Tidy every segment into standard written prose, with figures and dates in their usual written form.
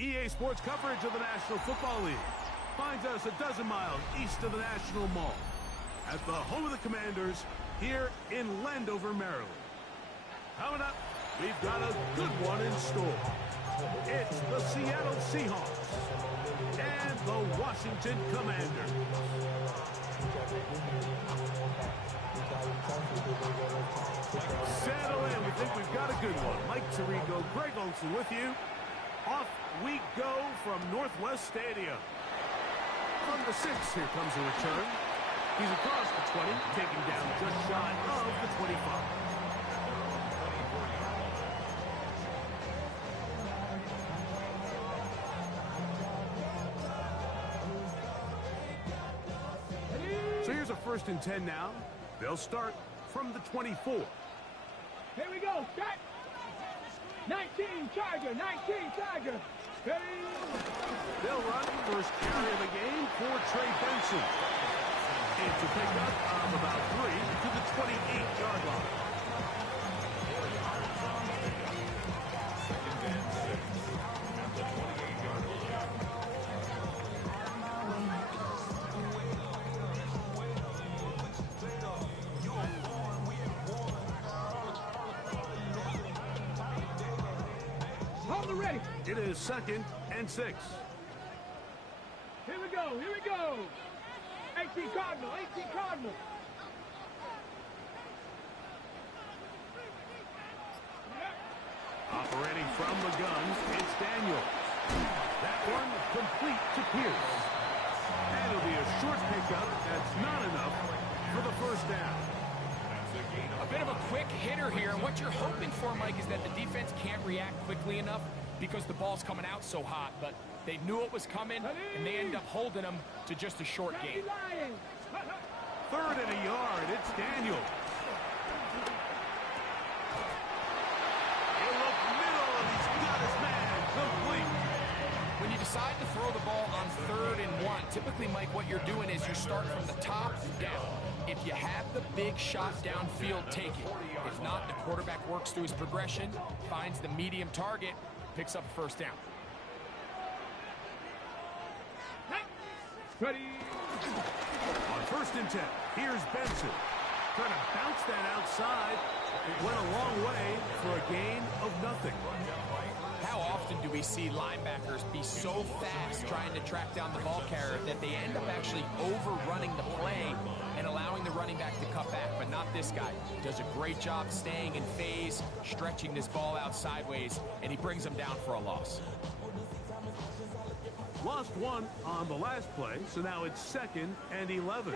EA Sports coverage of the National Football League finds us a dozen miles east of the National Mall at the home of the Commanders here in Landover, Maryland. Coming up, we've got a good one in store. It's the Seattle Seahawks and the Washington Commanders. Settle in. We think we've got a good one. Mike Tirico, Greg Olsen with you. Off we go from Northwest Stadium. From the 6, here comes a return. He's across the 20, taking down just shy of the 25. So here's a 1st and 10 now. They'll start from the 24. Here we go, start. 19, Charger, 19, Charger. Hey. They'll run first carry of the game for Trey Benson. It's a pickup of about 3 to the 28-yard line. Ready. It is 2nd and 6. Here we go, here we go. 18 Cardinal, 18 Cardinal. Operating from the gun, it's Daniels. That one complete to Pierce. And it'll be a short pickup. That's not enough for the 1st down. A bit of a quick hitter here, and what you're hoping for, Mike, is that the defense can't react quickly enough because the ball's coming out so hot, but they knew it was coming, and they end up holding them to just a short gain. 3rd and a yard, it's Daniels. He'll look middle, and he's got his man complete. When you decide to throw the ball on 3rd and 1, typically, Mike, what you're doing is you start from the top down. If you have the big shot downfield, take it. If not, the quarterback works through his progression, finds the medium target, picks up a 1st down. Ready. On 1st and 10, here's Benson. Trying to bounce that outside. It went a long way for a gain of nothing. How often do we see linebackers be so fast trying to track down the ball carrier that they end up actually overrunning the play and allowing the running back to cut back? But not this guy. Does a great job staying in phase, stretching this ball out sideways, and he brings them down for a loss. Lost 1 on the last play, so now it's 2nd and 11.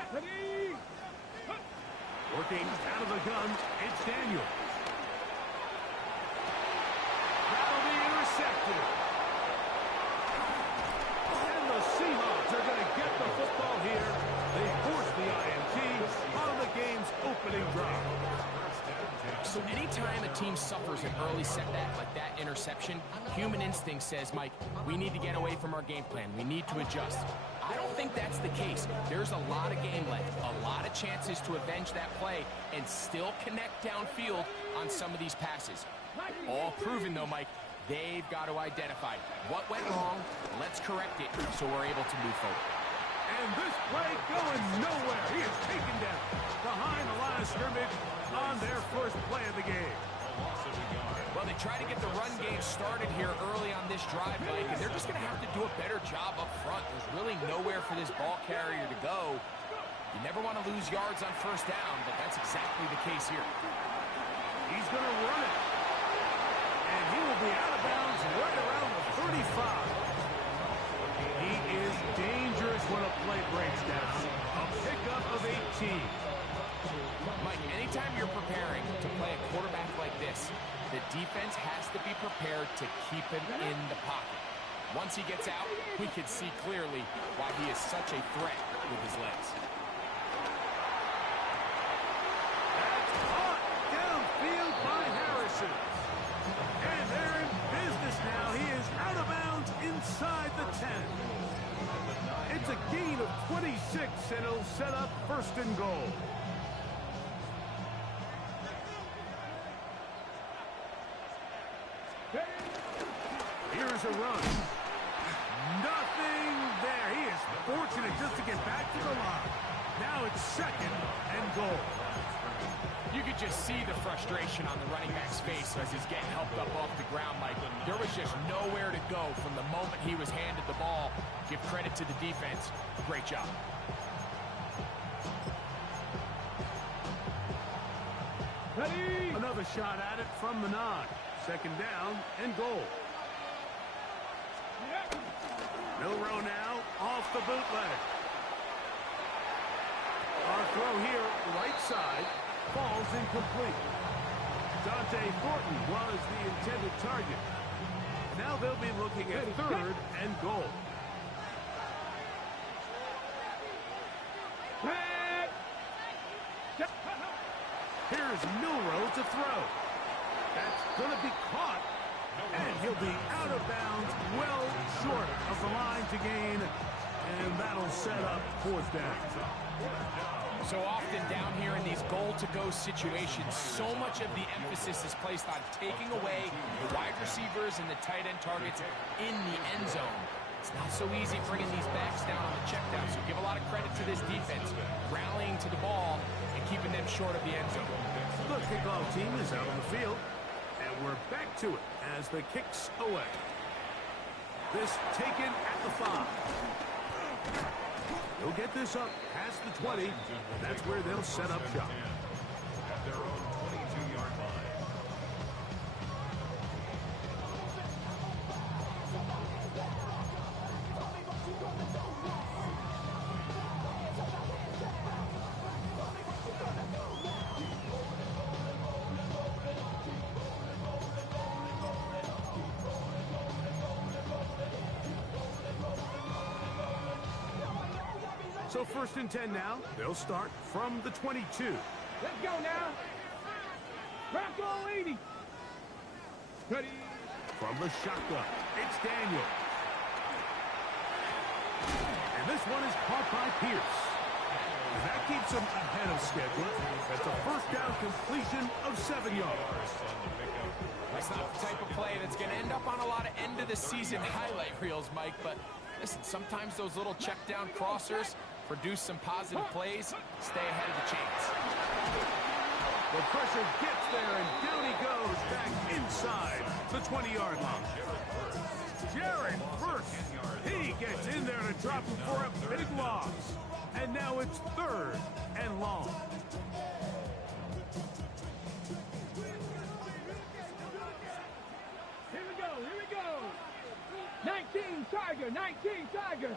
Working out of the gun, it's Daniel. That'll be intercepted. And the Seahawks are going to get the football here. They force the INT on the game's opening drive. So anytime a team suffers an early setback like that interception, human instinct says, Mike, we need to get away from our game plan. We need to adjust. I don't think that's the case. There's a lot of game left, a lot of chances to avenge that play and still connect downfield on some of these passes. All proven, though, Mike, they've got to identify what went wrong, let's correct it so we're able to move forward. And this play going nowhere. He is taken down behind the line of scrimmage on their 1st play of the game. Well, they try to get the run game started here early on this drive, Mike, and they're just going to have to do a better job up front. There's really nowhere for this ball carrier to go. You never want to lose yards on 1st down, but that's exactly the case here. He's going to run it. And he will be out of bounds right around the 35. He is dangerous when a play breaks down. A pickup of 18. Mike, anytime you're preparing to play a quarterback like this, the defense has to be prepared to keep him in the pocket. Once he gets out, we can see clearly why he is such a threat with his legs. That's caught downfield by Harrison. And they're in business now. He is out of bounds inside the 10. It's a gain of 26, and it'll set up 1st and goal. Here's a run. see the frustration on the running back's face as he's getting helped up off the ground, Mike. There was just nowhere to go from the moment he was handed the ball. Give credit to the defense. Great job. Ready? Another shot at it from the 9. Second down and goal. Milroe now off the bootleg. Our throw here, right side, falls incomplete. Dante Thornton was the intended target. Now they'll be looking at third and goal. Here's Milroe to throw. That's going to be caught. And he'll be out of bounds, well short of the line to gain. And that'll set up fourth down. So often down here in these goal-to-go situations, so much of the emphasis is placed on taking away the wide receivers and the tight end targets in the end zone. It's not so easy bringing these backs down on the check down, so give a lot of credit to this defense, rallying to the ball and keeping them short of the end zone. The kickoff team is out on the field, and we're back to it as the kick's away. This taken at the 5. They'll get this up past the 20, and that's where they'll set up shop. At their own 22-yard line. So first and 10 now. They'll start from the 22. Let's go now. Bronco 80. Ready? From the shotgun, it's Daniel. And this one is caught by Pierce. And that keeps him ahead of schedule. That's a first down completion of 7 yards. That's not the type of play that's going to end up on a lot of end-of-the-season highlight reels, Mike, but listen, sometimes those little check-down crossers produce some positive plays. Stay ahead of the chains. The pressure gets there, and down he goes back inside the 20-yard line. Jared Verse, he gets in there to drop him for a big loss. And now it's third and long. Here we go. Here we go. 19 Tiger. 19 Tiger.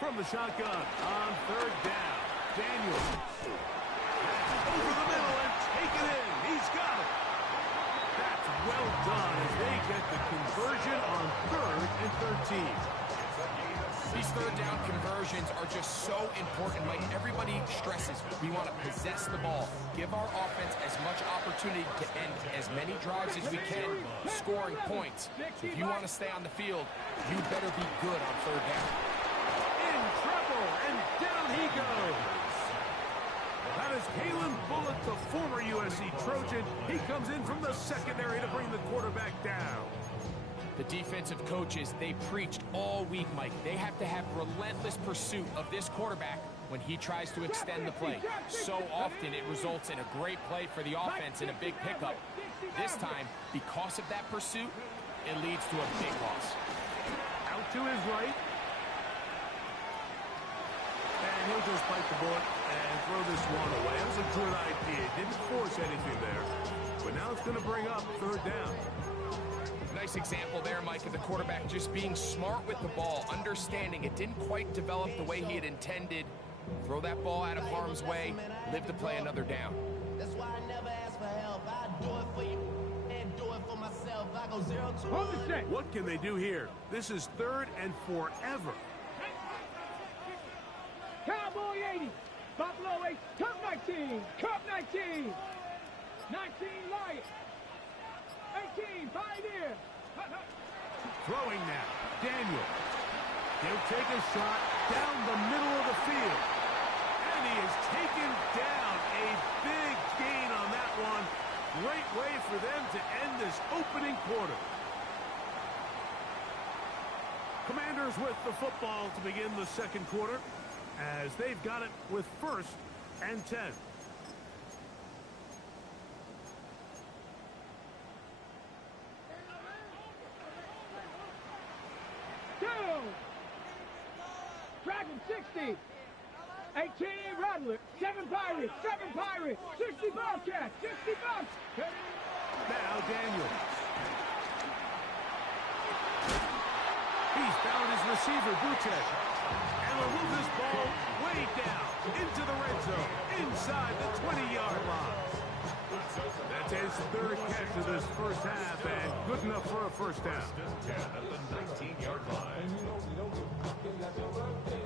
From the shotgun on third down, Daniels. Over the middle and take it in. He's got it. That's well done as they get the conversion on 3rd and 13. These third down conversions are just so important. Like everybody stresses, we want to possess the ball, give our offense as much opportunity to end as many drives as we can, scoring points. If you want to stay on the field, you better be good on third down. In trouble, and down he goes. That is Kalen Bullock, the former USC Trojan. He comes in from the secondary to bring the quarterback down. The defensive coaches, they preached all week, Mike. They have to have relentless pursuit of this quarterback when he tries to extend the play. So often it results in a great play for the offense and a big pickup. This time, because of that pursuit, it leads to a big loss. Out to his right. And he'll just bite the bullet and throw this one away. That was a good idea. Didn't force anything there. But now it's going to bring up third down. Nice example there, Mike, of the quarterback just being smart with the ball, understanding it didn't quite develop the way he had intended. Throw that ball out of harm's way, live to play another down. That's why I never ask for help. I do it for you and do it for myself. I go 0 to 1. What can they do here? This is 3rd and forever. Cowboy 80. Buffalo 8. Cup 19. Cup 19. 19 Lion. 18 Pioneer. Throwing now. Daniel. He'll take a shot down the middle of the field. And he is taken down. A big gain on that one. Great way for them to end this opening quarter. Commanders with the football to begin the second quarter, as they've got it with 1st and 10. Dragon 60. 18 Rattler. 7 Pirates. 7 Pirates. 60 Bobcats. 60 Bucks. Now Daniels. He's found his receiver, Butek. And will move this ball way down into the red zone, inside the 20-yard line. That's his third catch of this first half, and good enough for a first down. 10 at the 19-yard line.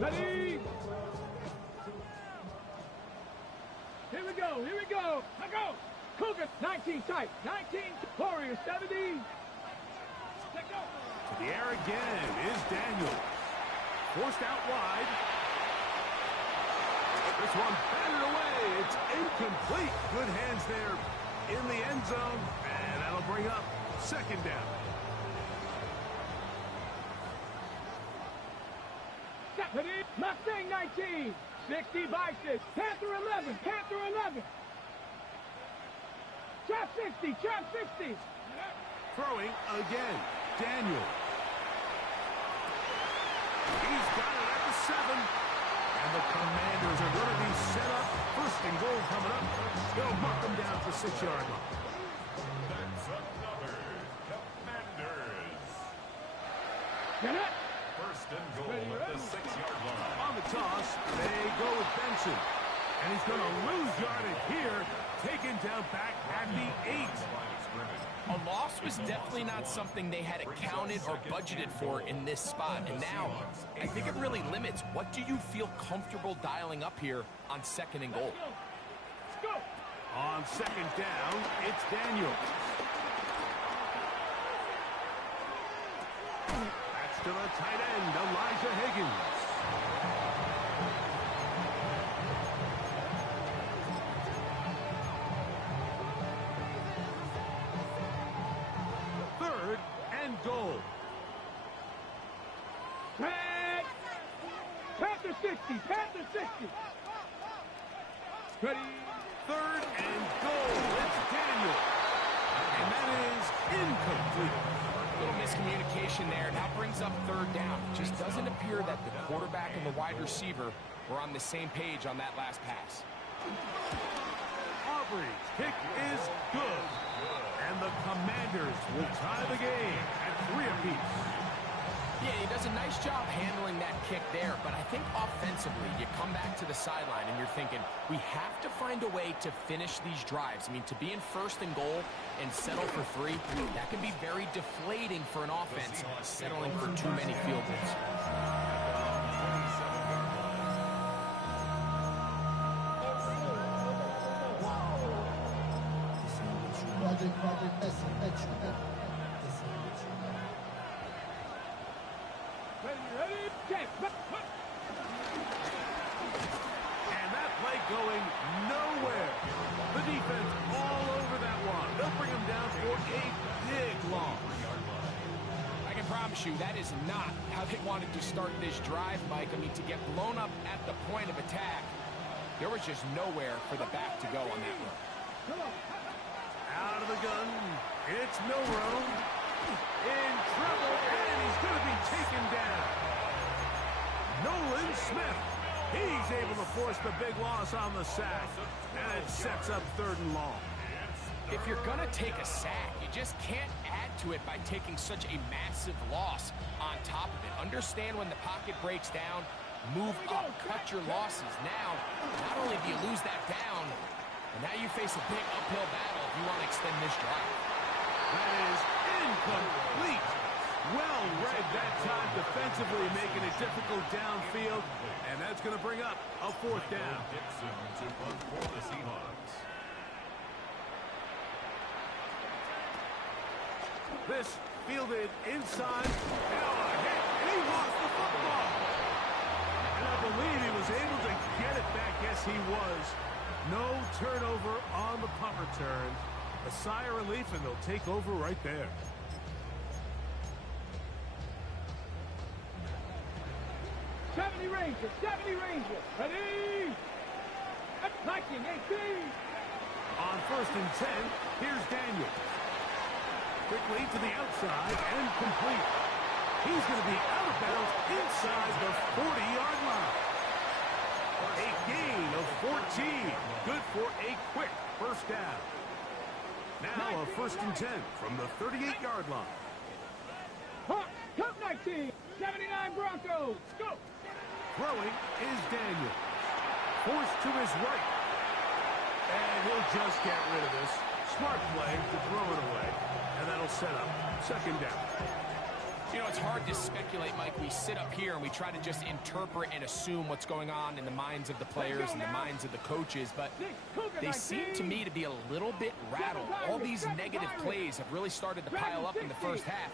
Ready? Here we go. Here we go. Let go. Cougar 19 tight. 19 Warriors 70. Let go. To the air again is Daniel. Forced out wide. This one batted away. It's incomplete. Good hands there in the end zone. And that'll bring up second down. Mustang 19. 60 Bison. Panther 11. Panther 11. Trap 60. Trap 60. Throwing again. Daniel. He's got it at the 7. And the Commanders are going to be set up. First and goal coming up. They'll mark them down for 6-yard line. That's another Commanders. Get it. First and goal at the 6-yard line. On the toss, they go with Benson. And he's going to lose yardage here. Taken down back at the 8. A loss was definitely not something they had accounted or budgeted for in this spot. And now, I think it really limits what do you feel comfortable dialing up here on second and goal. Let's go. On second down, it's Daniels. That's to the tight end, Elijah Higgins. Third and goal. Panther 60. Panther 60. Ready. Third and goal. It's Daniel. And that is incomplete. Little miscommunication there. Now brings up third down. Just doesn't appear that the quarterback and the wide receiver were on the same page on that last pass. Aubrey's kick is good. And the Commanders will tie the game at 3 apiece. Yeah, he does a nice job handling that kick there, but I think offensively, you come back to the sideline and you're thinking, we have to find a way to finish these drives. I mean, to be in first and goal and settle for 3, that can be very deflating for an offense, settling for too many field goals. Ready. Check. And that play going nowhere. The defense all over that one. They'll bring him down for a big loss. I can promise you that is not how they wanted to start this drive, Mike. I mean, to get blown up at the point of attack, there was just nowhere for the back to go on that run. Out of the gun, it's Milroe. In trouble, and he's going to be taken down. Nolan Smith. He's able to force the big loss on the sack. And it sets up third and long. If you're going to take a sack, you just can't add to it by taking such a massive loss on top of it. Understand when the pocket breaks down, move up, cut your losses. Now, not only do you lose that down, but now you face a big uphill battle if you want to extend this drive. That is incomplete. Well read that time defensively, making it difficult downfield. And that's going to bring up a fourth down. Dixon to run for the Seahawks. This fielded inside. Now a hit, and he lost the football. And I believe he was able to get it back. Yes, he was. No turnover on the punt return. A sigh of relief, and they'll take over right there. Rangers. 70 Rangers. Ready. 19-18. On 1st and 10, here's Daniels. Quickly to the outside and complete. He's going to be out of bounds inside the 40-yard line. A gain of 14. Good for a quick first down. Now a 1st and 10 from the 38-yard line. Hawks, Cup 19. 79 Broncos. Go. Throwing is Daniels. Forced to his right. And he'll just get rid of this. Smart play to throw it away. And that'll set up 2nd down. You know, it's hard to speculate, Mike. We sit up here and we try to just interpret and assume what's going on in the minds of the players and the minds of the coaches, but they seem to me to be a little bit rattled. All these negative plays have really started to pile up in the first half.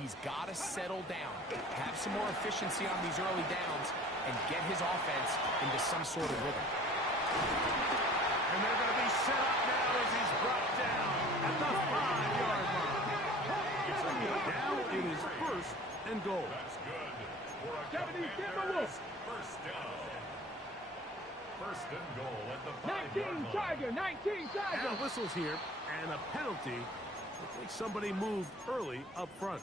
He's got to settle down, have some more efficiency on these early downs, and get his offense into some sort of rhythm. And they're going to be set up now as he's brought down at the 5-yard line. Now it is 1st and goal. That's good for a 70 Timberwolves. first down. 1st and goal at the 19 5-yard line. Tiger. 19 Tiger. Now whistles here and a penalty. Looks like somebody moved early up front.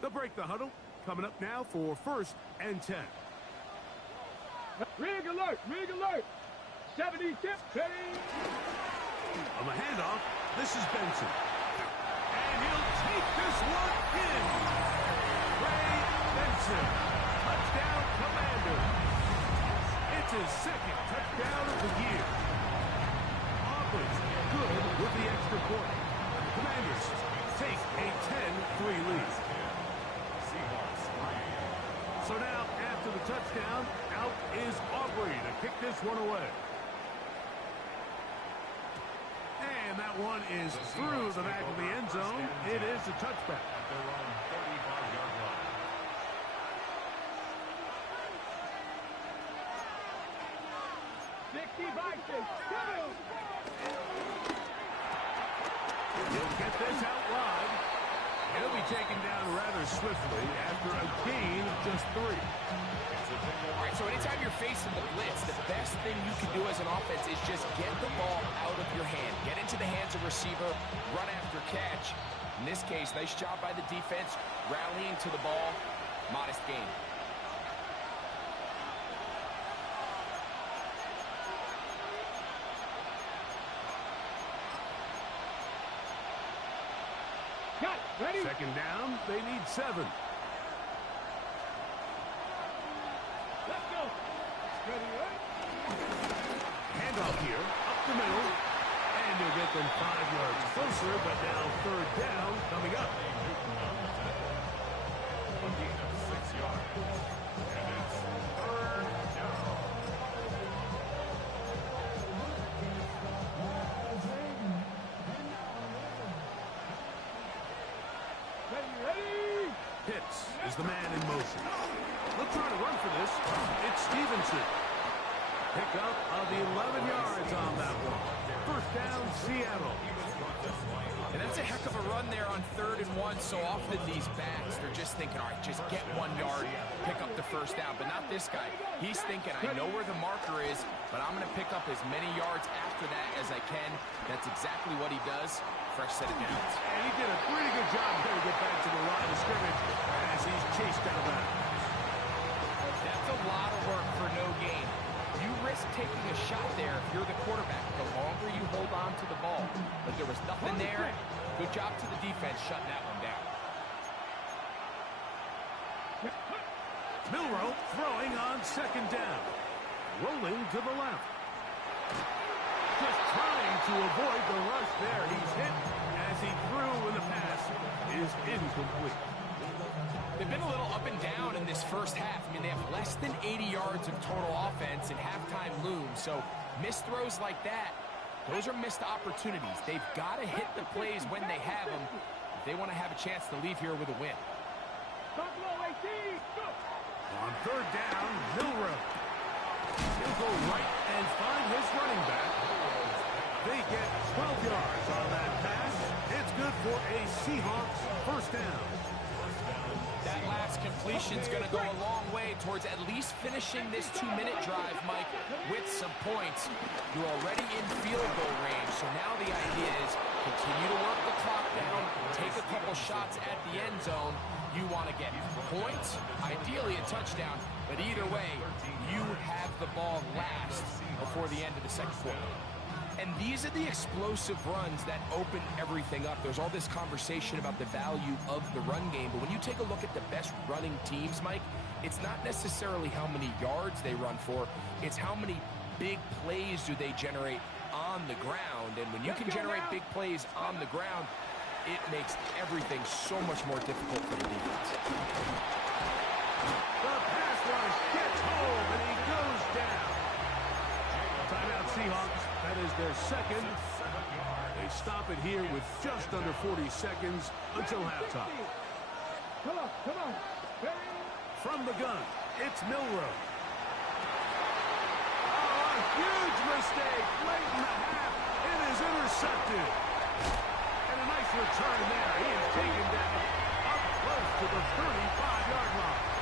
They'll break the huddle. Coming up now for 1st and 10. Rig alert. Rig alert. 70 tip. Ready. On the handoff, this is Benson. And he'll take this one in. Ray Benson. Touchdown, Commander. It's his 2nd touchdown of the year. Auburn's good with the extra point. Commanders take a 10-3 lead. So now, after the touchdown, out is Aubrey to kick this one away. And that one is through the back of the end zone. It is a touchback. At their own 35-yard line. He'll get this out wide. He'll be taken down rather swiftly after a gain of just 3. All right, so anytime you're facing the blitz, the best thing you can do as an offense is just get the ball out of your hand. Get into the hands of receiver, run after catch. In this case, nice job by the defense, rallying to the ball, modest gain. Got it. Ready. 2nd down, they need 7. Let's go. Ready, right? Handoff here, up the middle. And he'll get them 5 yards closer, but now 3rd down coming up. A gain of 6 yards. And it's 3rd down. Ready. Pitts is the man in motion. They'll try to run for this. It's Stevenson. Pick up of 11 yards on that one. 1st down, Seattle. And that's a heck of a run there on 3rd and 1. So often these backs, they're just thinking, all right, just get 1 yard, pick up the 1st down. But not this guy. He's thinking, I know where the marker is, but I'm going to pick up as many yards after that as I can. That's exactly what he does. Fresh set of downs. And he did a pretty good job there to get back to the line of scrimmage as he's chased out of bounds. That's a lot of work for no gain. You risk taking a shot there if you're the quarterback. The longer you hold on to the ball. But there was nothing there. Good job to the defense shutting that one down. Milroe throwing on 2nd down. Rolling to the left. Just trying to avoid the rush there. He's hit as he threw, and the pass is incomplete. They've been a little up and down in this first half. I mean, they have less than 80 yards of total offense and halftime looms. So missed throws like that, those are missed opportunities. They've got to hit the plays when they have them if they want to have a chance to leave here with a win. On 3rd down, Milroe. He'll go right and find his running back. They get 12 yards on that pass. that's good for a Seahawks first down. That last completion's going to go a long way towards at least finishing this 2-minute drive, Mike, with some points. You're already in field goal range, so now the idea is continue to work the clock down, take a couple shots at the end zone. You want to get points, ideally a touchdown, but either way, you have the ball last before the end of the second quarter. And these are the explosive runs that open everything up. There's all this conversation about the value of the run game, but when you take a look at the best running teams, Mike, it's not necessarily how many yards they run for, it's how many big plays do they generate on the ground. And when you can generate big plays on the ground, it makes everything so much more difficult for the defense. The pass rush gets home, and he goes down. Timeout Seahawks. That is their second. They stop it here with just under 40 seconds until halftime. Come on, come on. From the gun, it's Milroe. Oh, a huge mistake late in the half. It is intercepted. And a nice return there. He is taken down up close to the 35-yard line.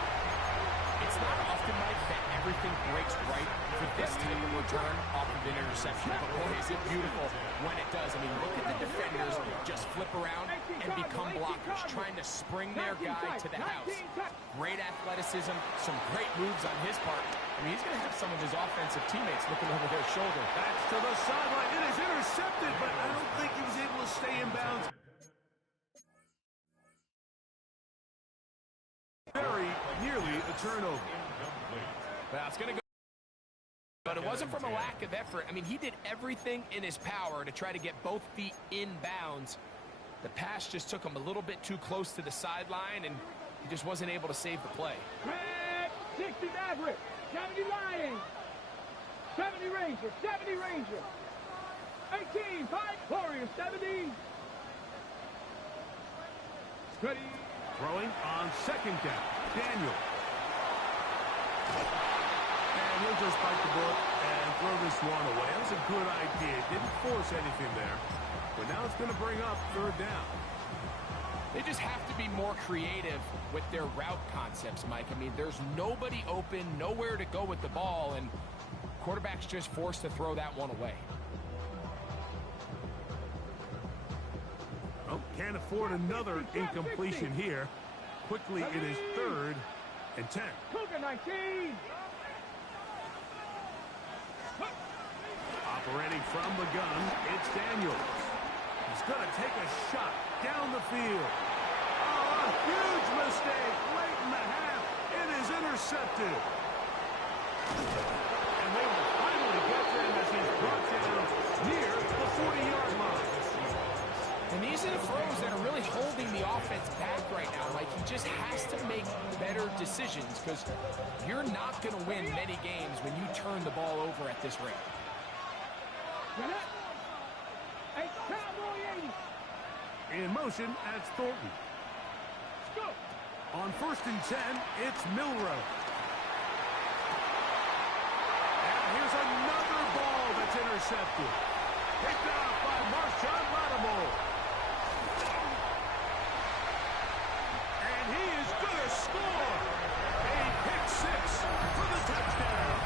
It's not often, Mike, that everything breaks right for this type of return off of an interception. But boy, is it beautiful when it does. I mean, look at the defenders just flip around and become blockers, trying to spring their guy to the house. Great athleticism, some great moves on his part. I mean, he's going to have some of his offensive teammates looking over their shoulder. That's to the sideline. It is intercepted, but I don't think he was able to stay in bounds. Very nearly a turnover. Well, it's going to go. But it wasn't from a lack of effort. I mean, he did everything in his power to try to get both feet in bounds. The pass just took him a little bit too close to the sideline, and he just wasn't able to save the play. 60 Maverick, 70 Lions, 70 Rangers, 70 Rangers, 18 5 Warriors, 70. Ready. Throwing on second down. Daniel. And he'll just bite the bullet and throw this one away. That was a good idea. Didn't force anything there. But now it's going to bring up third down. They just have to be more creative with their route concepts, Mike. I mean, there's nobody open, nowhere to go with the ball, and quarterback's just forced to throw that one away. Oh, can't afford another incompletion here. Quickly, it is 3rd and 10. Cougar 19. Operating from the gun, it's Daniels. He's going to take a shot down the field. Oh, a huge mistake late in the half. It is intercepted. And they will finally get him as he's brought down near the 40-yard line. And these are the throws that are really holding the offense back right now. Like, he just has to make better decisions, because you're not going to win many games when you turn the ball over at this rate. In motion, that's Thornton. On 1st and 10, it's Milroe. And here's another ball that's intercepted. Picked off by Marshawn Lattimore. And he is going to score. A pick six for the touchdown.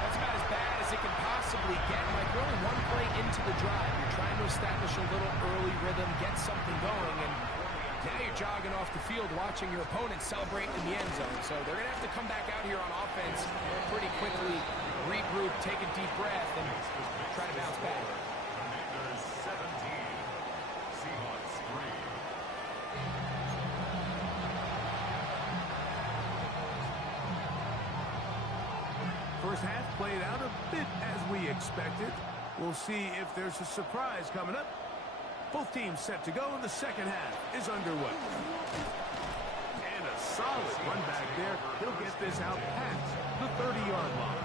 That's about as bad as it can possibly get. Like, really one play into the drive, you're trying to establish a little early rhythm, get something going, and now you're jogging off the field watching your opponent celebrate in the end zone. So they're going to have to come back out here on offense pretty quickly, regroup, take a deep breath, and try to bounce back. Commanders 17, Seahawks 3. First half played out a bit as we expected. We'll see if there's a surprise coming up. Both teams set to go, and the second half is underway. And a solid run back there. He'll get this out past the 30-yard line.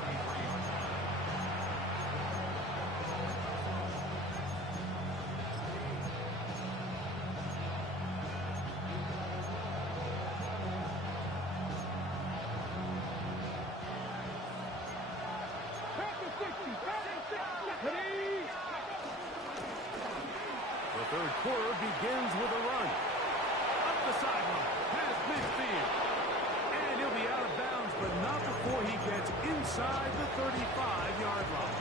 The third quarter begins with a run. Up the sideline, past midfield. And he'll be out of bounds, but not before he gets inside the 35-yard line.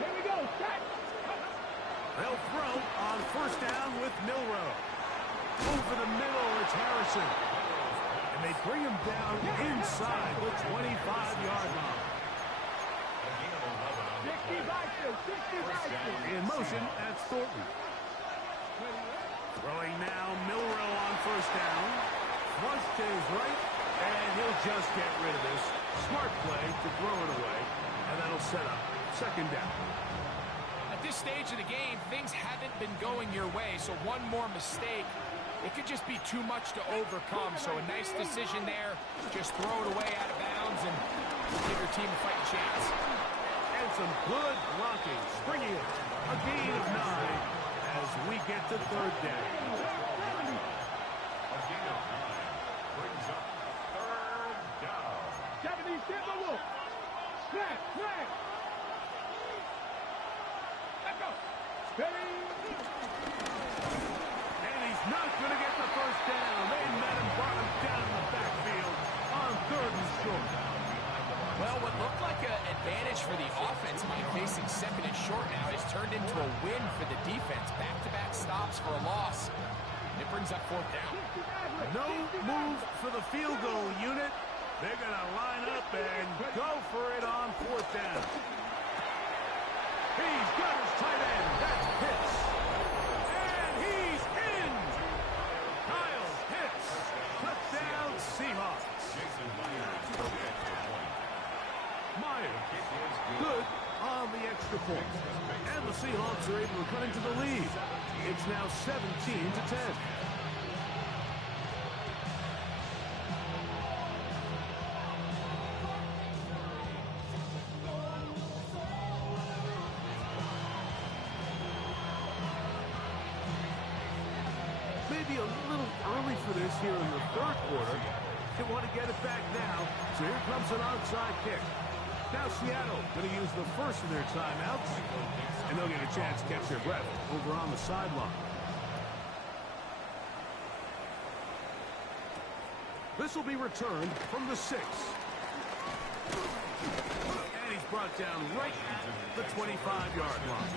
Here we go, set. They'll throw on first down with Milroe. Over the middle, it's Harrison. And they bring him down inside the 25-yard line. 60 boxes, 60 boxes. In motion, that's Thornton. Throwing now, Milroe on first down. Flush to his right, and he'll just get rid of this. Smart play to throw it away, and that'll set up second down. At this stage of the game, things haven't been going your way, so one more mistake, it could just be too much to overcome. So a nice decision there. Just throw it away out of bounds and give your team a fighting chance. And some good blocking, springing it. A gain of 9 as we get to third down. A gain of 9 brings up third down. 70 Timberwolves. Snap, snap. Let's go. Steady. And he's not going to get the first down. They met him, brought him down in the backfield on third and short. Well, what looked like an advantage for the offense, Mike, facing second and short now, has turned into a win for the defense. Back-to-back stops for a loss. It brings up fourth down. No move for the field goal unit. They're going to line up and go for it on fourth down. He's got his tight end. That's Pitts. And he's in. Kyle Pitts. Touchdown Seahawks. Jason Myers for the extra point. Myers good on the extra point. And the Seahawks are able to cut into the lead. It's now 17-10. Maybe a little early for this here in the third quarter. They want to get it back now. So here comes an onside kick. Now Seattle going to use the first of their timeouts, and they'll get a chance to catch their breath over on the sideline. This will be at from the 6. And he's brought down right at the 25-yard line.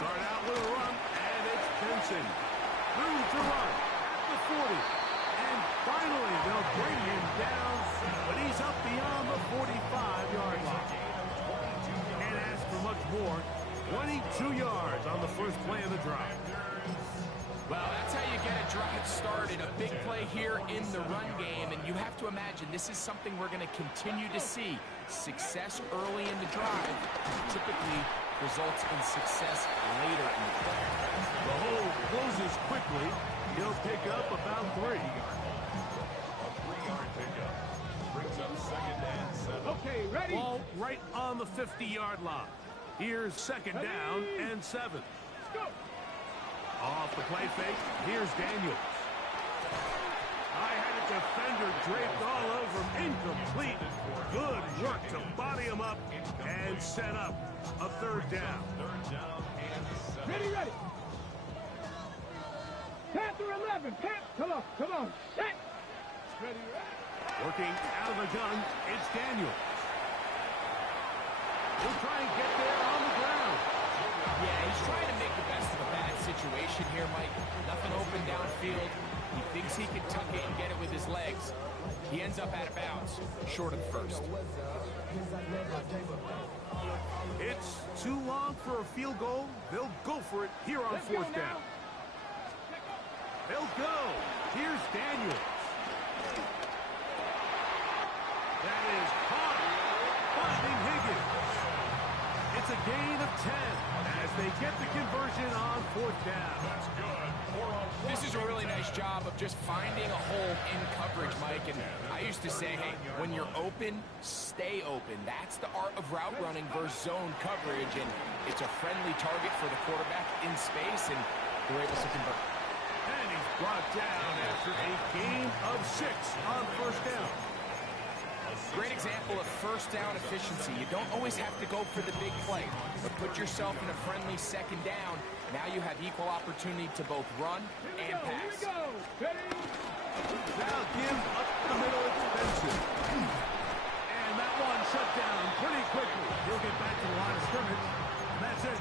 Start out with a run, and it's Benson. Room to run at the 40. And finally, they'll bring him down, but he's up beyond the 45-yard line. Can't ask for much more. 22 yards on the first play of the drive. Well, that's how you get a drive started. A big play here in the run game, and you have to imagine this is something we're going to continue to see. Success early in the drive typically results in success later in the play. The hole closes quickly. He'll pick up about 3. A 3-yard pickup brings up second and 7. Okay, ready. Ball right on the 50-yard line. Here's second down and 7. Let's go. Off the play fake, here's Daniels. I had a defender draped all over him. Incomplete. Good work to body him up and set up a third down. Third down and 7. Ready, ready. Panther 11. Come on. Set. Ready, ready. Working out of the gun, it's Daniels. He'll try and get there on the ground. Yeah, he's trying to make the best of a bad situation here, Mike. Nothing open downfield. He thinks he can tuck it and get it with his legs. He ends up out of bounds, short of first. It's too long for a field goal. They'll go for it here on fourth down. They'll go. Here's Daniels. That is caught. Finding Higgins. It's a gain of 10 as they get the conversion on fourth down. That's good. 4 on 4. This is a a really nice job of just finding a hole in coverage, Mike. And I used to say, hey, when you're open, stay open. That's the art of route running versus zone coverage. And it's a friendly target for the quarterback in space, and they're able to convert. And he's brought down after a gain of 6 on first down. Great example of first down efficiency. You don't always have to go for the big play, but put yourself in a friendly second down. Now you have equal opportunity to both run and pass. Here we go. Ready? Now give up the middle extension. And that one shut down pretty quickly. He'll get back to the line of scrimmage. And that's it.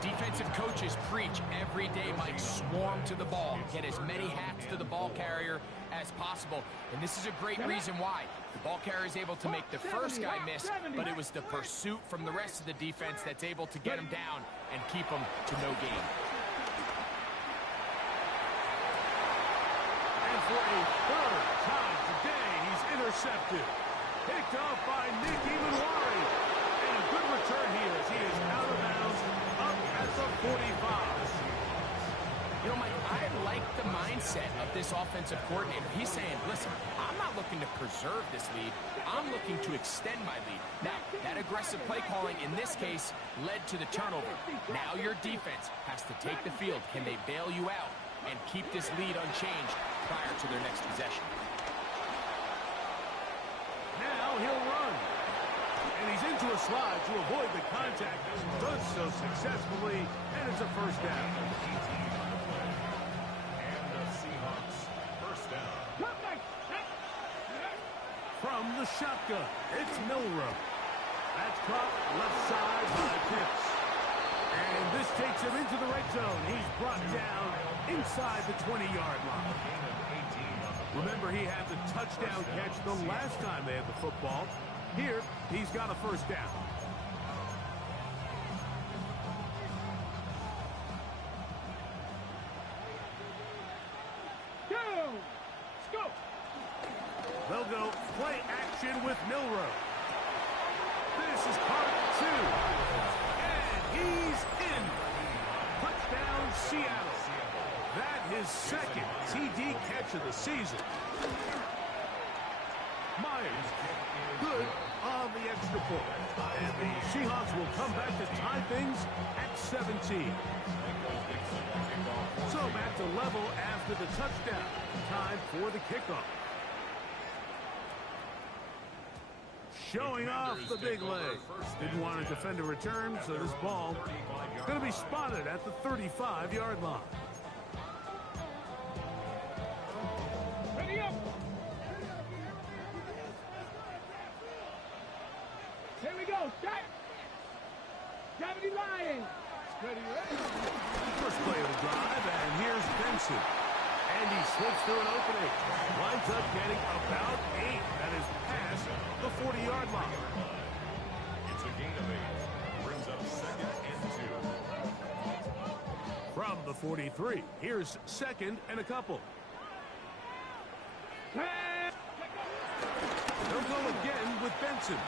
Defensive coaches preach every day, Mike, swarm to the ball. Get as many hats to the ball carrier as possible. And this is a great reason why. The ball carrier is able to make the first guy miss, but it was the pursuit from the rest of the defense that's able to get him down and keep him to no gain. And for a third time today, he's intercepted. Picked up by Nick Emanwari. And a good return here as he is out of bounds up at the 45. You know, Mike, I like the mindset of this offensive coordinator. He's saying, listen, I'm not looking to preserve this lead. I'm looking to extend my lead. Now, that aggressive play calling in this case led to the turnover. Now your defense has to take the field. Can they bail you out and keep this lead unchanged prior to their next possession? Now he'll run. And he's into a slide to avoid the contact. Does so successfully, and it's a first down. From the shotgun, it's Milroe. That's caught left side by Pitts. And this takes him into the red zone. He's brought down inside the 20-yard line. Remember, he had the touchdown catch the last time they had the football. Here, he's got a first down. They'll go play action with Milroe. This is part 2. And he's in. Touchdown, Seattle. That his second TD catch of the season. Myers, good on the extra point. And the Seahawks will come back to tie things at 17. So back to level after the touchdown. Time for the kickoff. Showing off the big leg. Didn't want to defend a return, so this ball going to be spotted at the 35-yard line. Ready up. Here we go. Shot. Gravity Lions. Ready, ready. First play of the drive, and here's Benson. And he slips through an opening. Winds up getting about 8. That is past the 40-yard line. It's a gain of 8. Brings up 2nd and 2. From the 43, here's 2nd and a couple. They'll go again with Benson.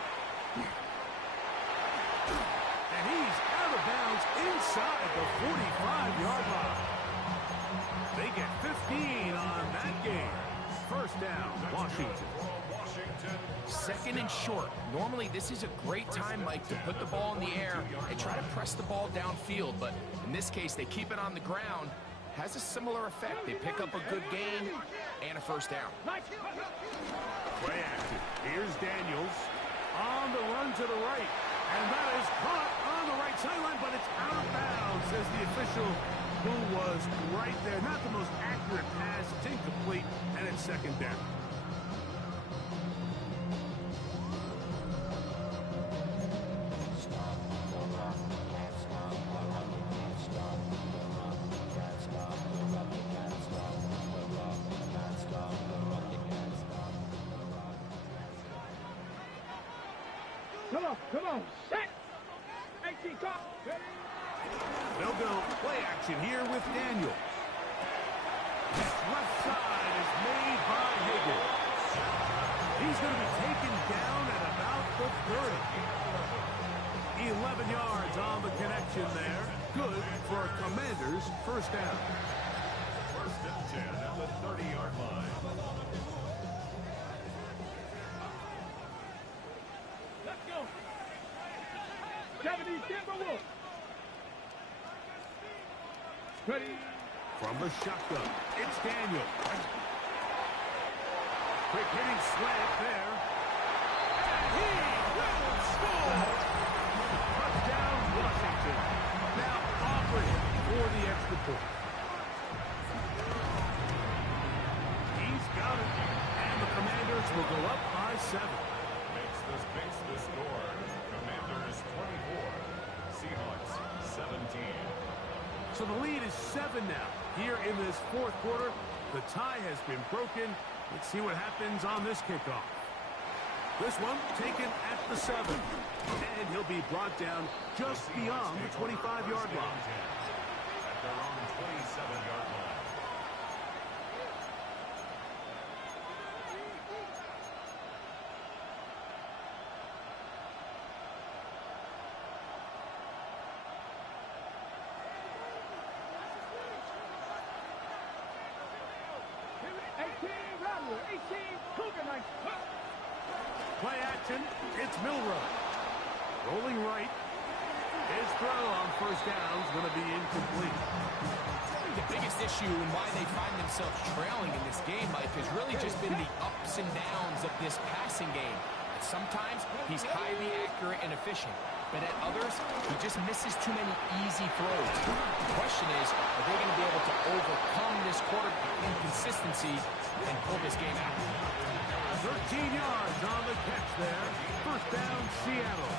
And he's out of bounds inside the 45-yard line. They get 15 on that game. First down, Washington. 2nd and short. Normally, this is a great time, Mike, to put the ball in the air and try to press the ball downfield. But in this case, they keep it on the ground. Has a similar effect. They pick up a good gain and a first down. Play action. Here's Daniels on the run to the right. And that is caught on the right sideline, but it's out of bounds, says the official who was right there. Not the most accurate pass. It's incomplete, and it's 2nd down. Come on. Set. 18 top. They'll go play action here with Daniel. This left side is made by Higgins. He's going to be taken down at about the 30. 11 yards on the connection there. Good for Commanders' first down. 70 Timberwolves. Ready. From the shotgun, it's Daniel. Quick hitting slant there. And he will score! Touchdown, Washington. Now Aubrey for the extra point. He's got it. And the Commanders will go up by 7. Makes the score. Commanders 24. Seahawks 17. So the lead is 7 now. Here in this fourth quarter, the tie has been broken. Let's see what happens on this kickoff. This one taken at the 7. And he'll be brought down just beyond the 25-yard line. At their own 27-yard line. Play action, it's Milroe. Rolling right. His throw on first down is going to be incomplete. I think the biggest issue and why they find themselves trailing in this game, Mike, has really just been the ups and downs of this passing game. Sometimes he's highly accurate and efficient, but at others, he just misses too many easy throws. The question is, are they going to be able to overcome this quarterback inconsistency and pull this game out? 13 yards on the catch there. First down, Seattle.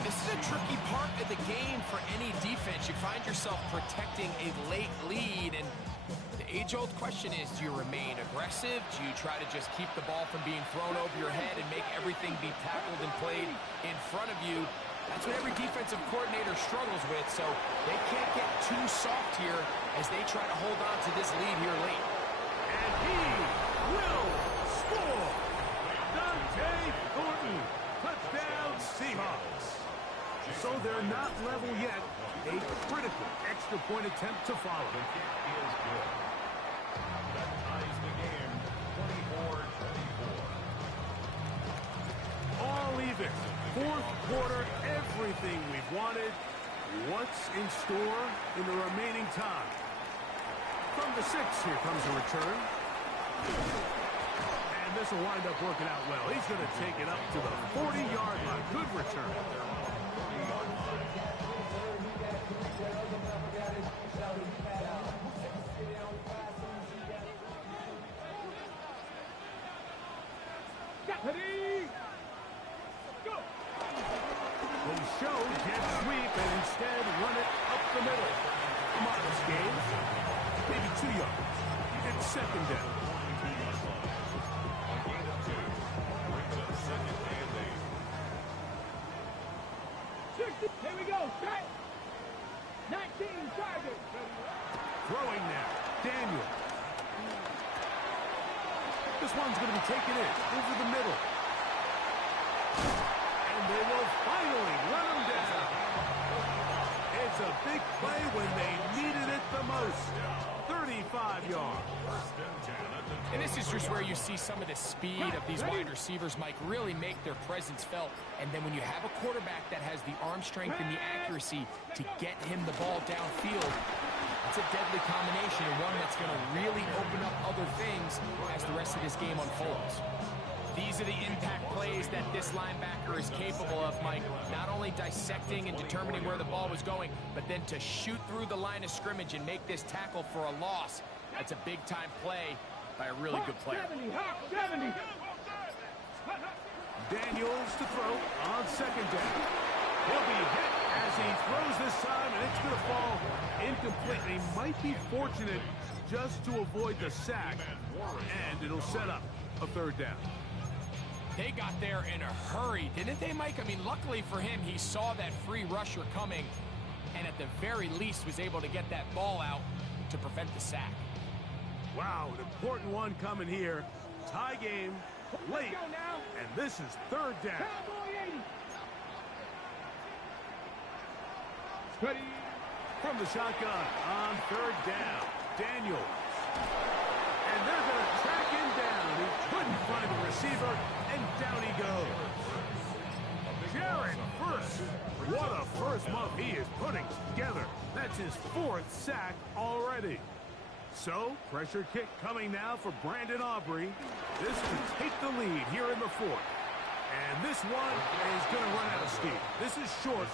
And this is a tricky part of the game for any defense. You find yourself protecting a late lead, and the age-old question is, do you remain aggressive? Do you try to just keep the ball from being thrown over your head and make everything be tackled and played in front of you? That's what every defensive coordinator struggles with, so they can't get too soft here as they try to hold on to this lead here late. And he will score! Dante Thornton, touchdown Seahawks. So they're not level yet. A critical extra point attempt to follow. The kick is good. That ties the game 24-24. All even. Fourth quarter, everything we've wanted. What's in store in the remaining time? From the 6, here comes a return. And this will wind up working out well. He's going to take it up to the 40-yard line. Good return. Ready. Go. They show jet sweep and instead run it up the middle. A modest game. Maybe 2 yards. It's second down. A gain of 2. Brings up second and 8. 60. Here we go. Strike. 19 targets. Throwing now. Daniel. This one's going to be taken in over the middle. And they will finally run him down. It's a big play when they needed it the most. 35 yards. And this is just where you see some of the speed of these wide receivers, Mike, really make their presence felt. And then when you have a quarterback that has the arm strength and the accuracy to get him the ball downfield, it's a deadly combination and one that's going to really open up other things as the rest of this game unfolds. These are the impact plays that this linebacker is capable of, Mike. Not only dissecting and determining where the ball was going, but then to shoot through the line of scrimmage and make this tackle for a loss. That's a big-time play by a really good player. 70. 70. Daniels to throw on second down. He'll be hit as he throws this time, and it's going to fall incomplete. He might be fortunate just to avoid the sack, and it'll set up a third down. They got there in a hurry, didn't they, Mike? I mean, luckily for him, he saw that free rusher coming, and at the very least was able to get that ball out to prevent the sack. Wow, an important one coming here. Tie game, late, and this is third down. Ready. From the shotgun on third down, Daniels. And they're going to track him down. He couldn't find the receiver, and down he goes. Jared first. What a first month he is putting together. That's his 4th sack already. So, pressure kick coming now for Brandon Aubrey. This could take the lead here in the 4th. And this one is going to run out of steam. This is short.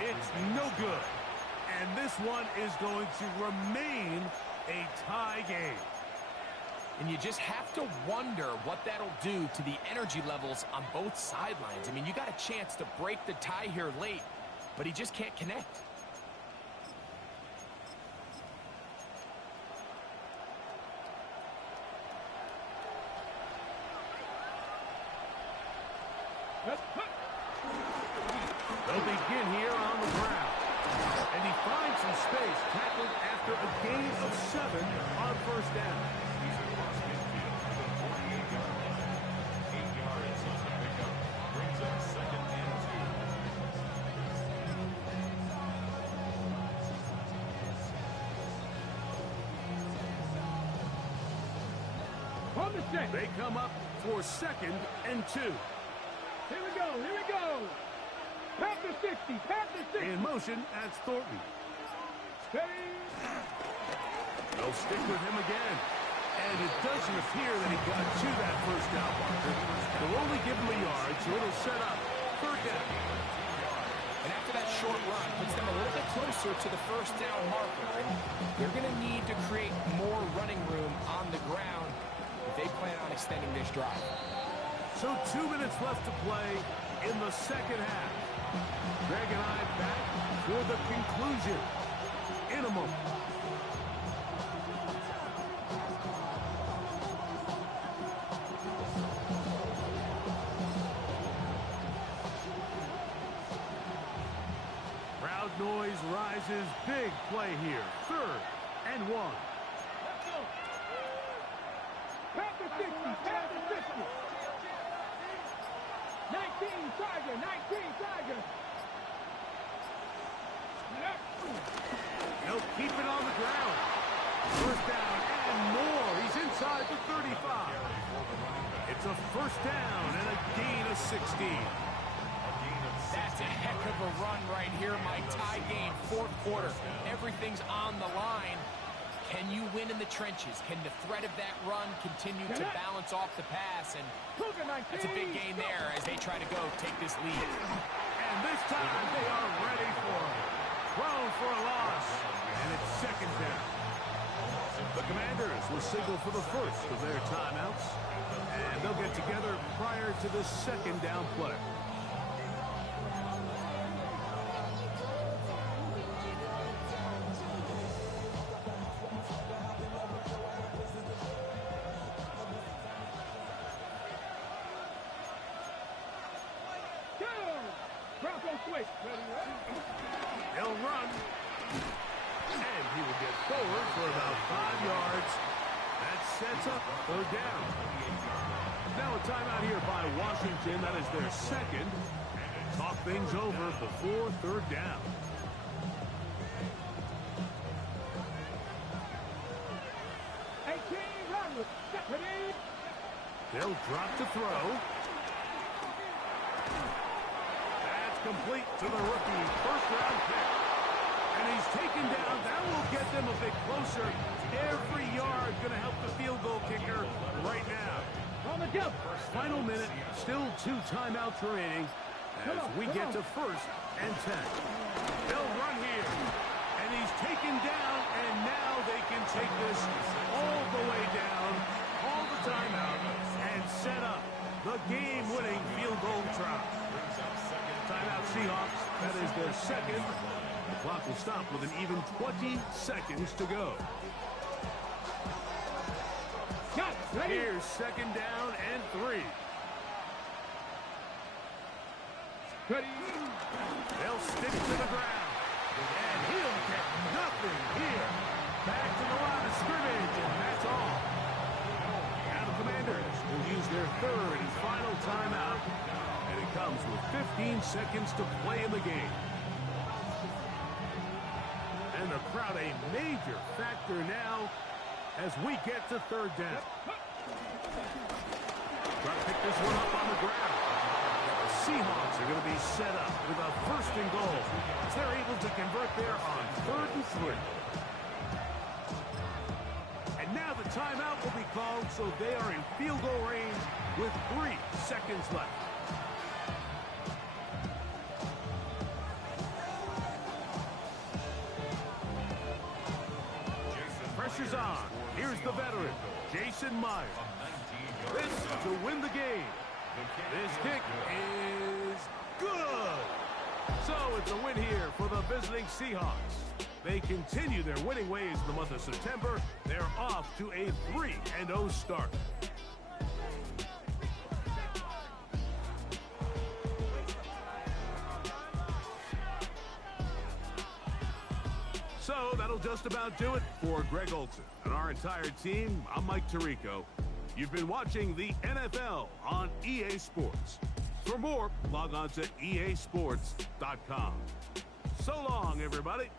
It's no good. And this one is going to remain a tie game. And you just have to wonder what that'll do to the energy levels on both sidelines. I mean, you got a chance to break the tie here late, but he just can't connect. They'll begin here on the ground. And he finds some space, tackled after a gain of 7 on first down. He's across midfield for 48 yards. 8 yards on the pickup. Brings up 2nd and 2. On the set. They come up for 2nd and 2. Here we go, here we go. Panther 60, Panther 60. In motion, that's Thornton. Steady. They'll stick with him again. And it doesn't appear that he got to that first down marker. They'll only give him a yard, so it'll set up 3rd down. And after that short run, puts them a little bit closer to the first down marker. And they're going to need to create more running room on the ground if they plan on extending this drive. So 2 minutes left to play in the 2nd half. Greg and I back for the conclusion in a moment. Crowd noise rises. Big play here. 3rd and 1. Let's go. Panther 60, Panther 60. 19 Tiger, 19 Tiger. They'll keep it on the ground. First down and more. He's inside the 35. It's a first down and a gain of 16. That's a heck of a run right here, Mike. Tie game, 4th quarter. Everything's on the line. Can you win in the trenches? Can the threat of that run continue to balance off the pass? And that's a big gain there as they try to go take this lead. And this time they are ready for it. Thrown for a loss. And it's 2nd down. The Commanders will signal for the first of their timeouts. And they'll get together prior to the 2nd down play. They'll run. And he will get forward for about 5 yards. That sets up 3rd down. Now a timeout here by Washington. That is their 2nd. Talk things over before 3rd down. They'll drop to throw. That's complete to the rookie. 1st-round pick. And he's taken down. That will get them a bit closer. Every yard going to help the field goal kicker right now. On the jump. Final minute. Still 2 timeouts remaining as we get to 1st and 10. They'll run here. And he's taken down. And now they can take this all the way down. Call the timeout. And set up the game-winning field goal try. Timeout Seahawks. That is their 2nd. The clock will stop with an even 20 seconds to go. Here's 2nd down and 3. They'll stick to the ground. And he'll get nothing here. Back to the line of scrimmage, and that's all. Now the Commanders will use their 3rd and final timeout. And it comes with 15 seconds to play in the game. And the crowd a major factor now as we get to 3rd down. Try to pick this one up on the ground. Seahawks are going to be set up with a first and goal as they're able to convert there on 3rd and 3. And now the timeout will be called, so they are in field goal range with 3 seconds left. Pressure's on. Here's the veteran, Jason Myers. This to win the game. This kick is good. So it's a win here for the visiting Seahawks. They continue their winning ways in the month of September. They're off to a 3-0 start. So that'll just about do it for Greg Olson and our entire team. I'm Mike Tirico. You've been watching the NFL on EA Sports. For more, log on to easports.com. So long, everybody.